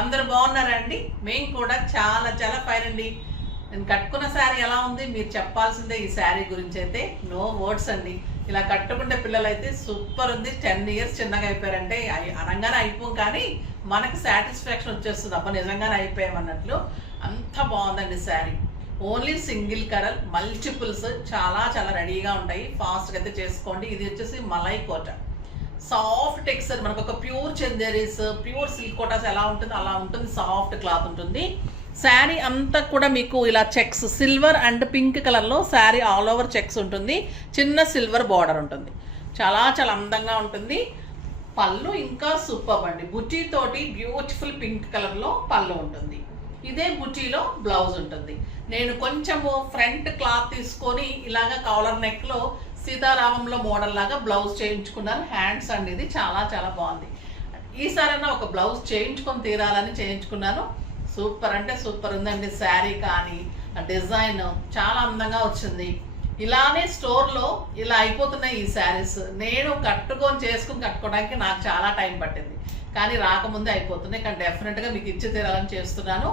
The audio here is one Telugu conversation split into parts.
అందరూ బాగున్నారండి? మేము కూడా చాలా చాలా ఫైన్ అండి. నేను కట్టుకున్న శారీ ఎలా ఉంది మీరు చెప్పాల్సిందే. ఈ శారీ గురించి అయితే నో వర్డ్స్ అండి. ఇలా కట్టుకుంటే పిల్లలైతే సూపర్ ఉంది. 10 years చిన్నగా అయిపోయారంటే అనగానే అయిపోం, కానీ మనకు సాటిస్ఫాక్షన్ వచ్చేస్తుంది, అబ్బా నిజంగానే అయిపోయామన్నట్లు. అంత బాగుందండి sari. Only single colour, multiples చాలా చాలా రెడీగా ఉంటాయి. ఫాస్ట్గా అయితే చేసుకోండి. ఇది వచ్చేసి మలై కోట, సాఫ్ట్ టెక్స్చర్. మనకు ఒక pure Chanderis, pure silk Kotas ఎలా ఉంటుంది అలా ఉంటుంది. సాఫ్ట్ క్లాత్ ఉంటుంది. శారీ అంతా కూడా మీకు ఇలా చెక్స్, సిల్వర్ అండ్ పింక్ కలర్లో శారీ ఆల్ ఓవర్ చెక్స్ ఉంటుంది. చిన్న సిల్వర్ బార్డర్ ఉంటుంది. చాలా చాలా అందంగా ఉంటుంది. పళ్ళు ఇంకా సూపర్ అండి. బుటీ తోటి బ్యూటిఫుల్ పింక్ కలర్లో పళ్ళు ఉంటుంది. ఇదే బుటీలో బ్లౌజ్ ఉంటుంది. నేను కొంచెము ఫ్రంట్ క్లాత్ తీసుకొని ఇలాగ కాలర్ నెక్లో సీతారామంలో మోడల్ లాగా బ్లౌజ్ చేయించుకున్నాను. హ్యాండ్స్ అండి, ఇది చాలా చాలా బాగుంది. ఈసారైనా ఒక బ్లౌజ్ చేయించుకొని తీరాలని చేయించుకున్నాను. సూపర్ అంటే సూపర్ ఉందండి. శారీ కానీ డిజైన్ చాలా అందంగా వచ్చింది. ఇలానే స్టోర్లో ఇలా అయిపోతున్నాయి ఈ శారీస్. నేను కట్టుకోవడానికి నాకు చాలా టైం పట్టింది, కానీ రాకముందే అయిపోతున్నాయి. కానీ డెఫినెట్గా మీకు ఇచ్చి తీరాలని చేస్తున్నాను.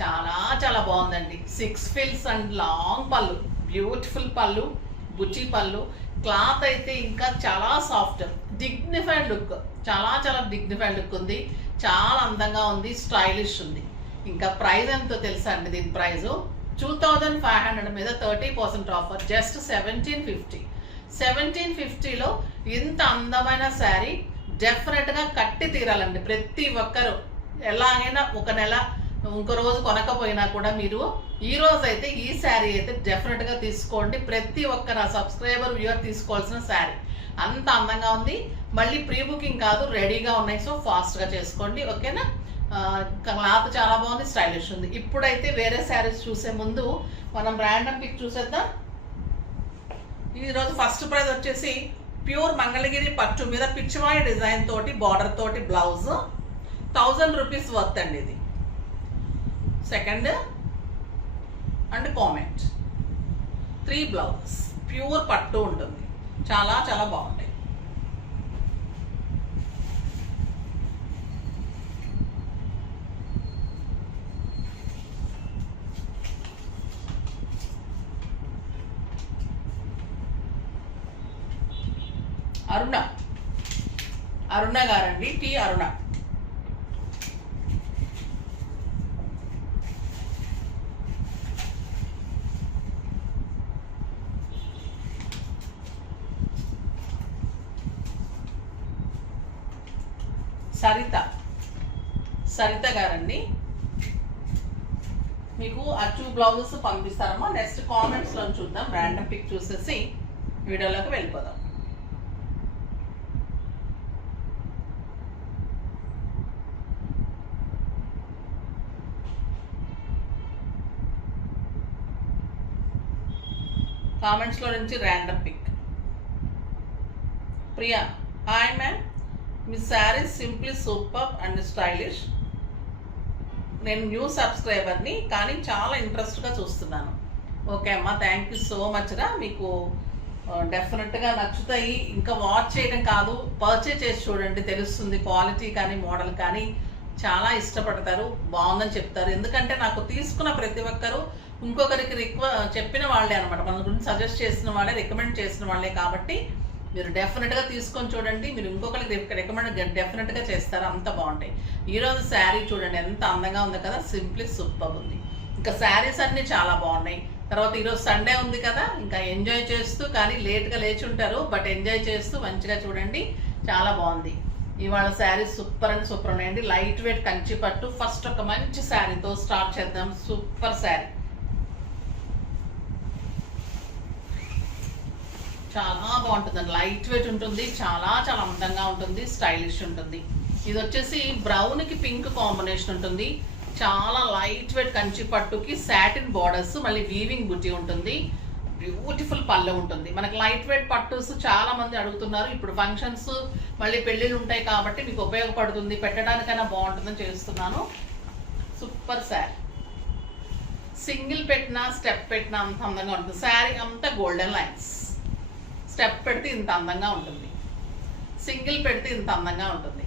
చాలా చాలా బాగుందండి. 6 frills అండ్ లాంగ్ పళ్ళు, బ్యూటిఫుల్ పళ్ళు, బుచ్చి పళ్ళు. క్లాత్ అయితే ఇంకా చాలా సాఫ్ట్, డిగ్నిఫైడ్ లుక్, చాలా చాలా డిగ్నిఫైడ్ లుక్ ఉంది. చాలా అందంగా ఉంది, స్టైలిష్ ఉంది. ఇంకా ప్రైస్ ఎంతో తెలుసా అండి? దీని ప్రైజు 2500 మీద 30% ఆఫర్, జస్ట్ 1750. 1750లో ఇంత అందమైన శారీ డెఫినెట్గా కట్టి తీరాలండి ప్రతి ఒక్కరు. ఎలాగైనా ఒక నెల ఇంకో రోజు కొనకపోయినా కూడా మీరు ఈ రోజు అయితే ఈ శారీ అయితే డెఫినెట్గా తీసుకోండి. ప్రతి ఒక్క నా సబ్స్క్రైబర్ వ్యూవర్ తీసుకోవాల్సిన శారీ. అంత అందంగా ఉంది. మళ్ళీ ప్రీ బుకింగ్ కాదు, రెడీగా ఉన్నాయి. సో ఫాస్ట్గా చేసుకోండి, ఓకేనా? క్లాత్ చాలా బాగుంది, స్టైలిష్ ఉంది. ఇప్పుడైతే వేరే శారీస్ చూసే ముందు మనం ర్యాండమ్ పిక్ చూసేద్దాం. ఈరోజు ఫస్ట్ ప్రైజ్ వచ్చేసి ప్యూర్ మంగళగిరి పట్టు మీద పిచ్చివాయి డిజైన్ తోటి బార్డర్ తోటి బ్లౌజ్, 1000 రూపీస్ వర్త్ అండి ఇది. Second and comment 3 blouses, pure పట్టు ఉంటుంది. చాలా చాలా బాగుంటాయి. అరుణ గారండి, టి అరుణ. సరిత గారండి, మీకు ఆ 2 బ్లౌజెస్ పంపిస్తారమ్మా. నెక్స్ట్ కామెంట్స్లో చూద్దాం. ర్యాండమ్ పిక్ చూసేసి వీడియోలోకి వెళ్ళిపోదాం. కామెంట్స్లో నుంచి random pick. Priya, hi ma'am, మీ sari simply super and stylish. నేను న్యూ సబ్స్క్రైబర్ని, కానీ చాలా ఇంట్రెస్ట్గా చూస్తున్నాను. ఓకే అమ్మా, థ్యాంక్ యూ సో మచ్ రా. మీకు డెఫినెట్గా నచ్చుతాయి. ఇంకా వాచ్ చేయడం కాదు, పర్చేజ్ చేసి చూడండి, తెలుస్తుంది. క్వాలిటీ కానీ మోడల్ కానీ చాలా ఇష్టపడతారు, బాగుందని చెప్తారు. ఎందుకంటే నాకు తీసుకున్న ప్రతి ఒక్కరు ఇంకొకరికి చెప్పిన వాళ్ళే అనమాట. మన గురించి సజెస్ట్ చేసిన వాళ్ళే, రికమెండ్ చేసిన వాళ్ళే. కాబట్టి మీరు డెఫినెట్గా తీసుకొని చూడండి. మీరు ఇంకొకరికి రికమెండ్ డెఫినెట్గా చేస్తారు. అంత బాగుంటాయి. ఈరోజు శారీ చూడండి ఎంత అందంగా ఉంది కదా, సింప్లీ సూపర్ ఉంది. ఇంకా శారీస్ అన్నీ చాలా బాగున్నాయి. తర్వాత ఈరోజు సండే ఉంది కదా, ఇంకా ఎంజాయ్ చేస్తూ, కానీ లేట్గా లేచి ఉంటారు, బట్ ఎంజాయ్ చేస్తూ మంచిగా చూడండి. చాలా బాగుంది. ఇవాళ శారీ సూపర్ అండ్ సూపర్ ఉన్నాయండి. లైట్ వెయిట్ కంచి పట్టు. ఫస్ట్ ఒక మంచి శారీతో స్టార్ట్ చేద్దాం. సూపర్ శారీ, చాలా బాగుంటుందండి. లైట్ వెయిట్ ఉంటుంది, చాలా చాలా అందంగా ఉంటుంది, స్టైలిష్ ఉంటుంది. ఇది వచ్చేసి బ్రౌన్కి పింక్ కాంబినేషన్ ఉంటుంది. చాలా లైట్ వెయిట్ కంచి పట్టుకి సాటిన్ బార్డర్స్, మళ్ళీ వీవింగ్ బుట్టి ఉంటుంది. బ్యూటిఫుల్ పళ్ళు ఉంటుంది. మనకి లైట్ వెయిట్ పట్టుస్ చాలా మంది అడుగుతున్నారు. ఇప్పుడు ఫంక్షన్స్ మళ్ళీ పెళ్ళిళ్ళు ఉంటాయి కాబట్టి మీకు ఉపయోగపడుతుంది, పెట్టడానికైనా బాగుంటుందని చేస్తున్నాను. సూపర్ శారీ. సింగిల్ పెట్టినా స్టెప్ పెట్టినా అంత అందంగా ఉంటుంది. శారీ అంతా గోల్డెన్ లైన్స్. స్టెప్ పెడితే ఇంత అందంగా ఉంటుంది, సింగిల్ పెడితే ఇంత అందంగా ఉంటుంది.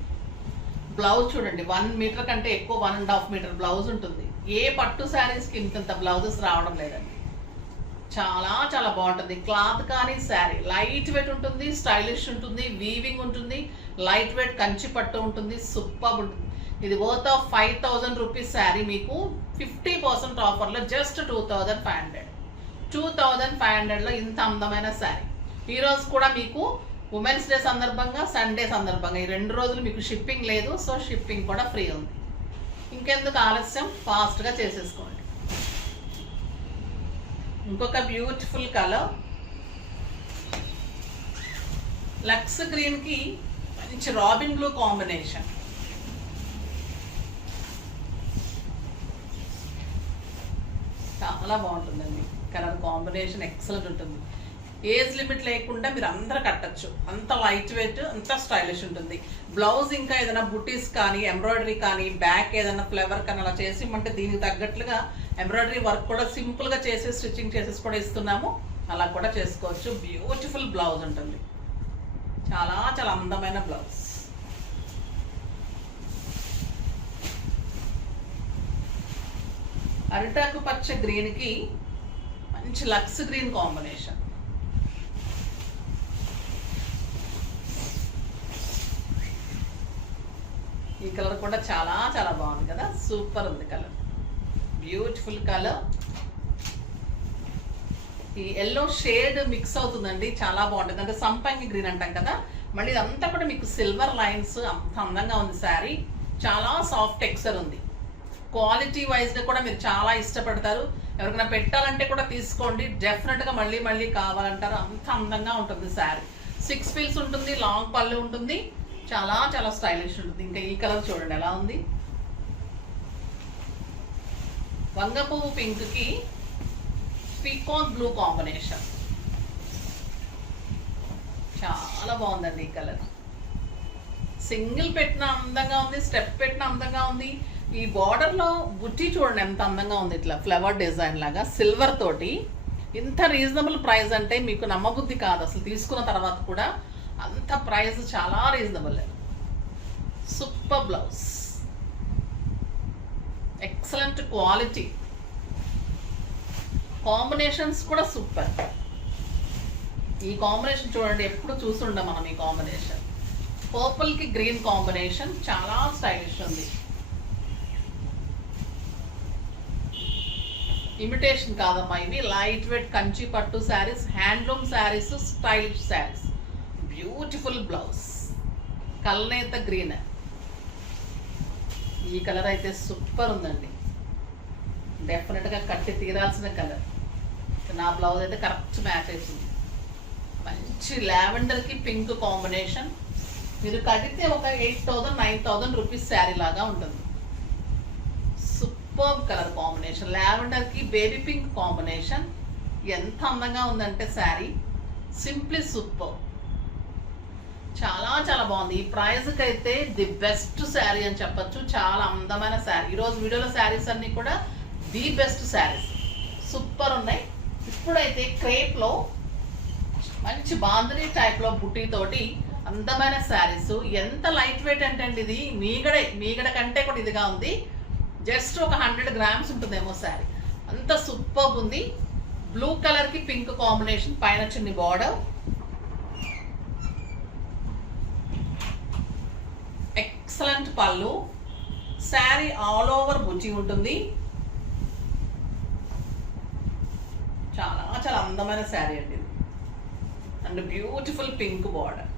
బ్లౌజ్ చూడండి 1 మీటర్ కంటే ఎక్కువ 1.5 మీటర్ బ్లౌజ్ ఉంటుంది. ఏ పట్టు శారీస్కి ఇంత బ్లౌజెస్ రావడం లేదండి. చాలా చాలా బాగుంటుంది క్లాత్ కానీ శారీ లైట్ వెయిట్ ఉంటుంది, స్టైలిష్ ఉంటుంది, వీవింగ్ ఉంటుంది, లైట్ వెయిట్ కంచి పట్టు ఉంటుంది, సూపర్ ఉంటుంది. ఇది వర్త్ ఆఫ్ 5000 రూపీస్ శారీ మీకు 50% ఆఫర్లో జస్ట్ 2500. 2500లో ఇంత అందమైన శారీ. ఈరోజు కూడా మీకు ఉమెన్స్ డే సందర్భంగా, సండే సందర్భంగా ఈ 2 రోజులు మీకు షిప్పింగ్ లేదు. సో షిప్పింగ్ కూడా ఫ్రీ ఉంది. ఇంకెందుకు ఆలస్యం, ఫాస్ట్గా చేసేసుకోండి. ఇంకొక బ్యూటిఫుల్ కలర్ లక్స్ గ్రీన్కి మంచి రాబిన్ బ్లూ కాంబినేషన్. చాలా బాగుంటుందండి కలర్ కాంబినేషన్, ఎక్సలెంట్ ఉంటుంది. ఏజ్ లిమిట్ లేకుండా మీరు అందరూ కట్టచ్చు. అంత లైట్ వెయిట్, అంత స్టైలిష్ ఉంటుంది. బ్లౌజ్ ఇంకా ఏదైనా బుటీస్ కానీ, ఎంబ్రాయిడరీ కానీ, బ్యాక్ ఏదైనా ఫ్లేవర్ కానీ అలా చేసి ఇమ్మంటే దీనికి తగ్గట్లుగా ఎంబ్రాయిడరీ వర్క్ కూడా సింపుల్గా చేసి స్టిచ్చింగ్ చేసేసి కూడా ఇస్తున్నాము. అలా కూడా చేసుకోవచ్చు. బ్యూటిఫుల్ బ్లౌజ్ ఉంటుంది. చాలా చాలా అందమైన బ్లౌజ్. అరిటాకు పచ్చ గ్రీన్కి మంచి లక్స్ గ్రీన్ కాంబినేషన్. ఈ కలర్ కూడా చాలా చాలా బాగుంది కదా, సూపర్ ఉంది కలర్, బ్యూటిఫుల్ కలర్. ఈ ఎల్లో షేడ్ మిక్స్ అవుతుందండి, చాలా బాగుంటుంది. అంటే సంపంగి గ్రీన్ అంటాం కదా, మళ్ళీ ఇదంతా కూడా మీకు సిల్వర్ లైన్స్, అంత అందంగా ఉంది శారీ. చాలా సాఫ్ట్ టెక్స్చర్ ఉంది. క్వాలిటీ వైజ్గా కూడా మీరు చాలా ఇష్టపడతారు. ఎవరికైనా పెట్టాలంటే కూడా తీసుకోండి, డెఫినెట్గా మళ్ళీ మళ్ళీ కావాలంటారు. అంత అందంగా ఉంటుంది శారీ. 6 ఫీల్స్ ఉంటుంది, లాంగ్ పళ్ళు ఉంటుంది, చాలా చాలా స్టైలిష్ ఉంటుంది. ఇంకా ఈ కలర్ చూడండి ఎలా ఉంది, వంగపువ్వు పింక్కి పీకాక్ బ్లూ కాంబినేషన్. చాలా బాగుందండి ఈ కలర్. సింగిల్ పెట్టిన అందంగా ఉంది, స్టెప్ పెట్టిన అందంగా ఉంది. ఈ బార్డర్లో బుట్టి చూడండి ఎంత అందంగా ఉంది, ఇట్లా ఫ్లవర్ డిజైన్ లాగా సిల్వర్ తోటి. ఇంత రీజనబుల్ ప్రైస్ అంటే మీకు నమ్మబుద్ధి కాదు అసలు. తీసుకున్న తర్వాత కూడా అంత ప్రైస్ చాలా reasonable. Super blouse, excellent quality, combinations కూడా సూపర్. ఈ కాంబినేషన్ చూడండి, ఎప్పుడు చూస్తుండం మనం ఈ కాంబినేషన్. పర్పుల్కి గ్రీన్ కాంబినేషన్ చాలా స్టైలిష్ ఉంది. ఇమిటేషన్ కాదమ్మా, ఇవి లైట్ వెయిట్ కంచి పట్టు saris, handloom saris, stylish saris. Beautiful blouse, కల్నేత గ్రీన్. ఈ కలర్ అయితే సూపర్ ఉందండి, డెఫినెట్గా కట్టి తీరాల్సిన కలర్. నా బ్లౌజ్ అయితే కరెక్ట్ మ్యాచ్ అవుతుంది. మంచి లావెండర్కి పింక్ కాంబినేషన్. మీరు కడితే ఒక 8000 9000 రూపీస్ శారీ లాగా ఉంటుంది. సూపర్ కలర్ కాంబినేషన్, లావెండర్కి బేబీ పింక్ కాంబినేషన్. ఎంత అందంగా ఉందంటే శారీ, సింప్లీ సూపర్. చాలా చాలా బాగుంది. ఈ ప్రైస్కి అయితే ది బెస్ట్ శారీ అని చెప్పచ్చు. చాలా అందమైన శారీ. ఈరోజు వీడియోలో శారీస్ అన్నీ కూడా ది బెస్ట్ శారీస్, సూపర్ ఉన్నాయి. ఇప్పుడైతే క్రేప్లో మంచి బాంధనీ టైప్లో బుట్టి తోటి అందమైన శారీస్. ఎంత లైట్ వెయిట్ అంటే అండి, ఇది మీగడ కంటే కూడా ఇదిగా ఉంది. జస్ట్ ఒక 100 గ్రామ్స్ ఉంటుందేమో శారీ, అంత సూపర్ ఉంది. బ్లూ కలర్కి పింక్ కాంబినేషన్, పైన చిన్ని బార్డర్, ఎక్సలెంట్ పళ్ళు. శారీ ఆల్ ఓవర్ బుచ్చి ఉంటుంది. చాలా చాలా అందమైన శారీ అండి ఇది. And beautiful pink border,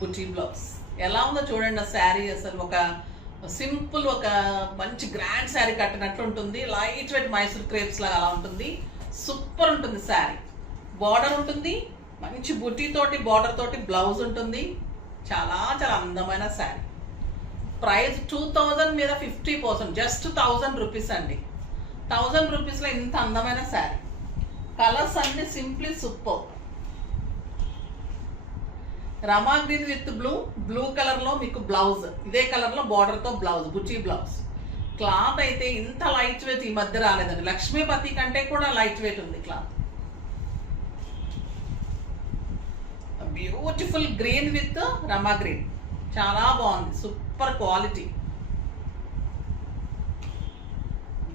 Buchi blouse. ఎలా ఉందో చూడండి ఆ శారీ. అసలు ఒక సింపుల్, ఒక మంచి గ్రాండ్ శారీ కట్టినట్లు ఉంటుంది. లైట్ వెయిట్ మైసూర్ క్రేప్స్ లాగా అలా ఉంటుంది. సూపర్ ఉంటుంది శారీ. బార్డర్ ఉంటుంది, మంచి బుట్టి తోటి బార్డర్ తోటి బ్లౌజ్ ఉంటుంది. చాలా చాలా అందమైన శారీ. ప్రైస్ 2000 మీద 50%, జస్ట్ 1000 రూపీస్ అండి. 1000 రూపీస్లో ఇంత అందమైన శారీ. కలర్స్ అన్ని simply super. Rama green with blue కలర్లో మీకు బ్లౌజ్, ఇదే కలర్లో బార్డర్తో బ్లౌజ్, బుచ్చి బ్లౌజ్. క్లాత్ అయితే ఇంత లైట్ వెయిట్ ఈ మధ్య రాలేదండి. లక్ష్మీపతి కంటే కూడా లైట్ వెయిట్ ఉంది cloth. Beautiful green with Rama green, చాలా బాగుంది, super quality.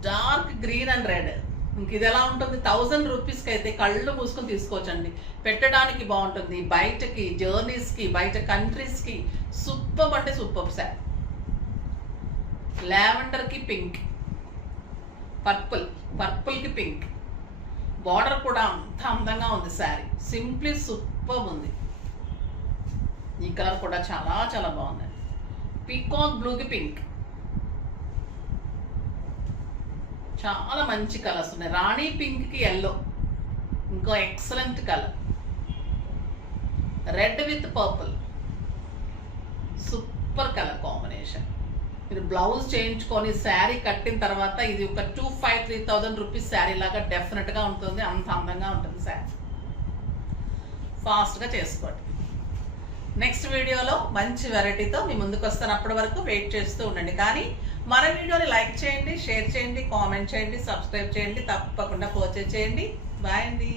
Dark green and red. ఇంక ఇది ఎలా ఉంటుంది, 1000 రూపీస్కి అయితే కళ్ళు మూసుకొని తీసుకోవచ్చండి. పెట్టడానికి బాగుంటుంది, బయటకి జర్నీస్కి, బయట కంట్రీస్కి సూపర్ అంటే సూపర్ శారీ. లావెండర్కి పింక్, పర్పుల్కి పింక్, బార్డర్ కూడా అంత అందంగా ఉంది శారీ. సింప్లీ సూపర్ ఉంది. ఈ కలర్ కూడా చాలా చాలా బాగుంది. పీకాక్ బ్లూకి పింక్, చాలా మంచి కలర్స్ ఉన్నాయి. రాణి పింక్కి ఎల్లో, ఇంకో excellent colour. Red with purple, super colour combination. మీరు బ్లౌజ్ చేయించుకొని శారీ కట్టిన తర్వాత ఇది ఒక 2500-3000 రూపీస్ శారీ లాగా డెఫినెట్గా ఉంటుంది. అంత అందంగా ఉంటుంది శారీ. ఫాస్ట్గా చేసుకోండి. నెక్స్ట్ వీడియోలో మంచి వెరైటీతో మీ ముందుకు వస్తాను. అప్పటి వరకు వెయిట్ చేస్తూ ఉండండి. కానీ మన వీడియోని లైక్ చేయండి, షేర్ చేయండి, కామెంట్ చేయండి, సబ్స్క్రైబ్ చేయండి, తప్పకుండా పర్చేజ్ చేయండి. బాయ్ అండి.